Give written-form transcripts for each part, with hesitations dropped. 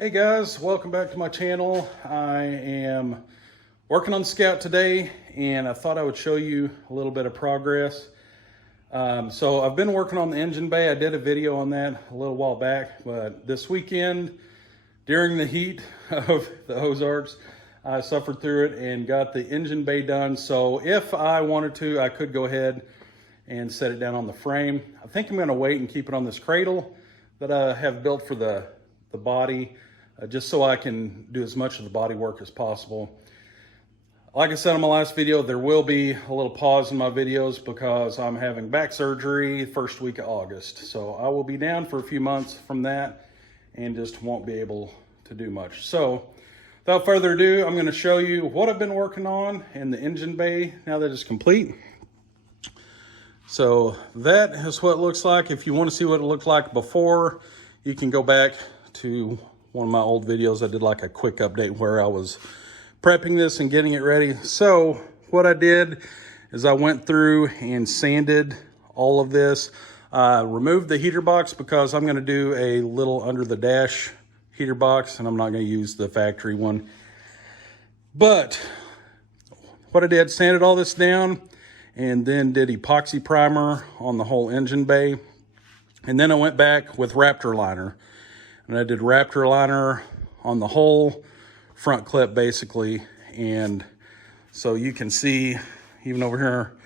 Hey guys, welcome back to my channel. I am working on the Scout today and I thought I would show you a little bit of progress. So I've been working on the engine bay. I did a video on that a little while back, but this weekend during the heat of the Ozarks, I suffered through it and got the engine bay done. So if I wanted to, I could go ahead and set it down on the frame. I think I'm gonna wait and keep it on this cradle that I have built for the body. Just so I can do as much of the body work as possible. Like I said in my last video, there will be a little pause in my videos because I'm having back surgery first week of August. So I will be down for a few months from that and just won't be able to do much. So without further ado, I'm going to show you what I've been working on in the engine bay now that it's complete. So that is what it looks like. If you want to see what it looked like before, you can go back to one of my old videos. I did like a quick update where I was prepping this and getting it ready. So what I did is I went through and sanded all of this. Removed the heater box because I'm going to do a little under the dash heater box and I'm not going to use the factory one. But what I did, sanded all this down and then did epoxy primer on the whole engine bay. And then I went back with Raptor Liner. And I did Raptor Liner on the whole front clip basically. And so you can see even over here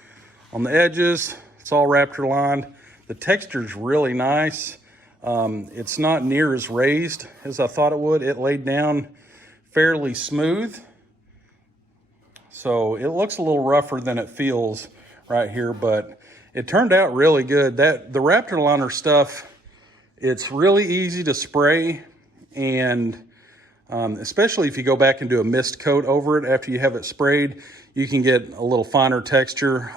on the edges, it's all Raptor lined. The texture's really nice. It's not near as raised as I thought it would. It laid down fairly smooth. So it looks a little rougher than it feels right here, but it turned out really good. The Raptor Liner stuff, it's really easy to spray, and especially if you go back and do a mist coat over it after you have it sprayed, you can get a little finer texture.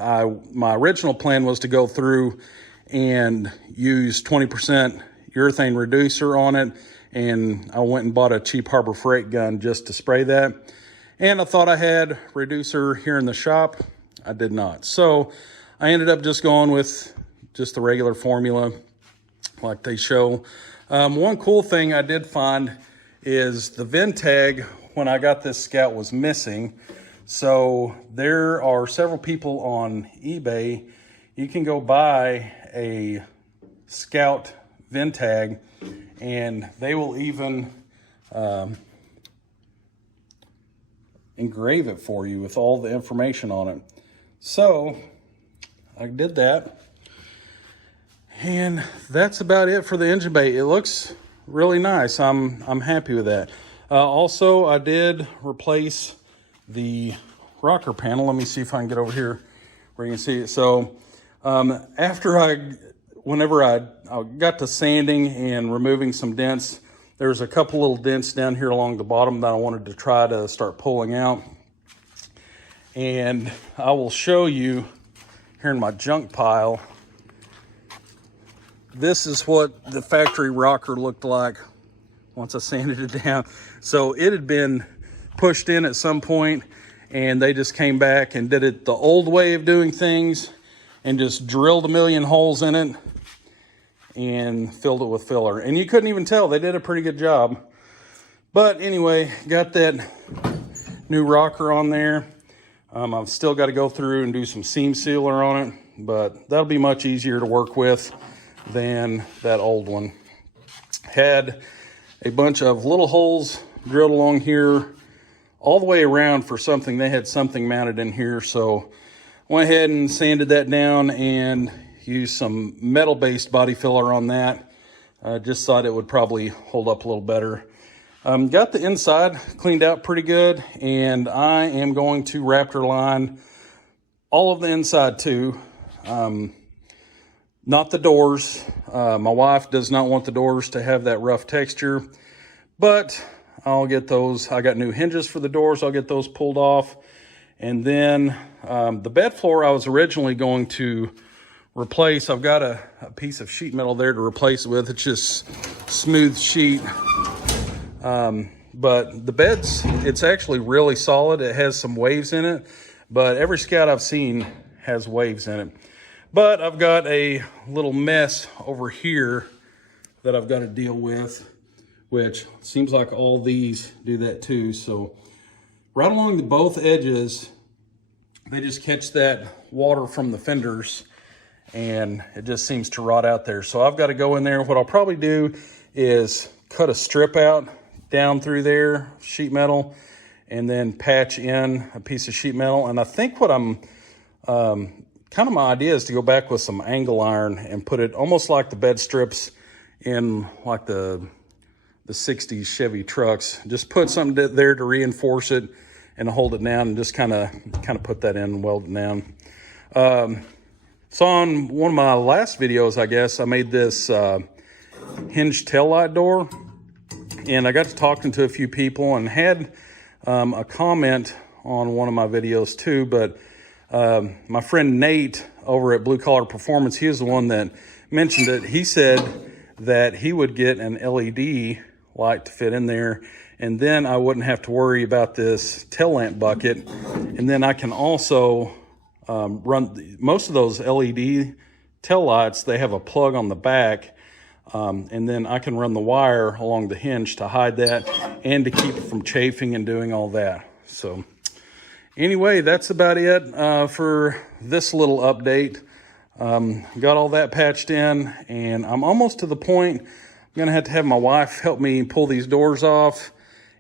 My original plan was to go through and use 20% urethane reducer on it, and I went and bought a cheap Harbor Freight gun just to spray that. And I thought I had reducer here in the shop. I did not. So I ended up just going with just the regular formula like they show. One cool thing I did find is the VIN tag when I got this Scout was missing. So there are several people on eBay. You can go buy a Scout VIN tag and they will even engrave it for you with all the information on it. So I did that. And that's about it for the engine bay. It looks really nice. I'm happy with that. Also, I did replace the rocker panel. Let me see if I can get over here where you can see it. So whenever I got to sanding and removing some dents, there's a couple little dents down here along the bottom that I wanted to try to start pulling out. And I will show you here in my junk pile. This is what the factory rocker looked like once I sanded it down. So it had been pushed in at some point and they just came back and did it the old way of doing things and just drilled a million holes in it and filled it with filler. And you couldn't even tell. They did a pretty good job. But anyway, got that new rocker on there. I've still got to go through and do some seam sealer on it, but that'll be much easier to work with than that old one. Had a bunch of little holes drilled along here all the way around for something. They had something mounted in here, so went ahead and sanded that down and used some metal-based body filler on that. Just thought it would probably hold up a little better. Got the inside cleaned out pretty good, and I am going to Raptor line all of the inside too. Not the doors. My wife does not want the doors to have that rough texture, but I'll get those. I got new hinges for the doors. I'll get those pulled off. And then the bed floor I was originally going to replace. I've got a piece of sheet metal there to replace it with. It's just smooth sheet. But the bed's, it's actually really solid. It has some waves in it, but every Scout I've seen has waves in it. But I've got a little mess over here that I've got to deal with which seems like all these do that too. So right along both edges, they just catch that water from the fenders and it just seems to rot out there. So I've got to go in there. What I'll probably do is cut a strip out down through there, sheet metal, and then patch in a piece of sheet metal. And I think what I'm, kind of my idea is to go back with some angle iron and put it almost like the bed strips in like the 60s Chevy trucks. Just put something there to reinforce it and hold it down, and just kind of put that in and weld it down. So on one of my last videos, I guess, I made this hinged taillight door, and I got to talking to a few people and had a comment on one of my videos too. But my friend Nate over at Blue Collar Performance, he was the one that mentioned it. He said that he would get an LED light to fit in there, and then I wouldn't have to worry about this tail lamp bucket. And then I can also run most of those LED tail lights. They have a plug on the back, and then I can run the wire along the hinge to hide that and to keep it from chafing and doing all that. So anyway, that's about it for this little update. Got all that patched in, and I'm almost to the point I'm going to have my wife help me pull these doors off,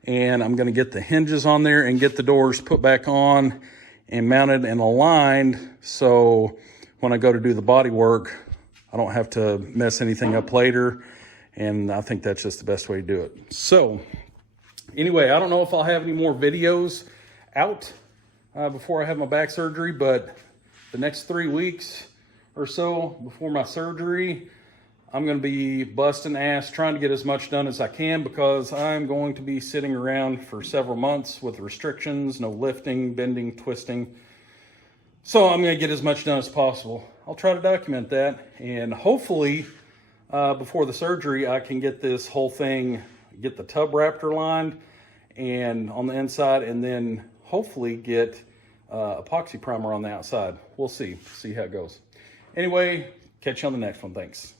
and I'm going to get the hinges on there and get the doors put back on and mounted and aligned, so when I go to do the body work, I don't have to mess anything up later. And I think that's just the best way to do it. So anyway, I don't know if I'll have any more videos out before I have my back surgery, but the next 3 weeks or so before my surgery, I'm going to be busting ass trying to get as much done as I can, because I'm going to be sitting around for several months with restrictions, no lifting, bending, twisting. So I'm going to get as much done as possible. I'll try to document that, and hopefully before the surgery I can get this whole thing, get the tub Raptor lined and on the inside, and then hopefully get epoxy primer on the outside. We'll see how it goes. Anyway, catch you on the next one. Thanks.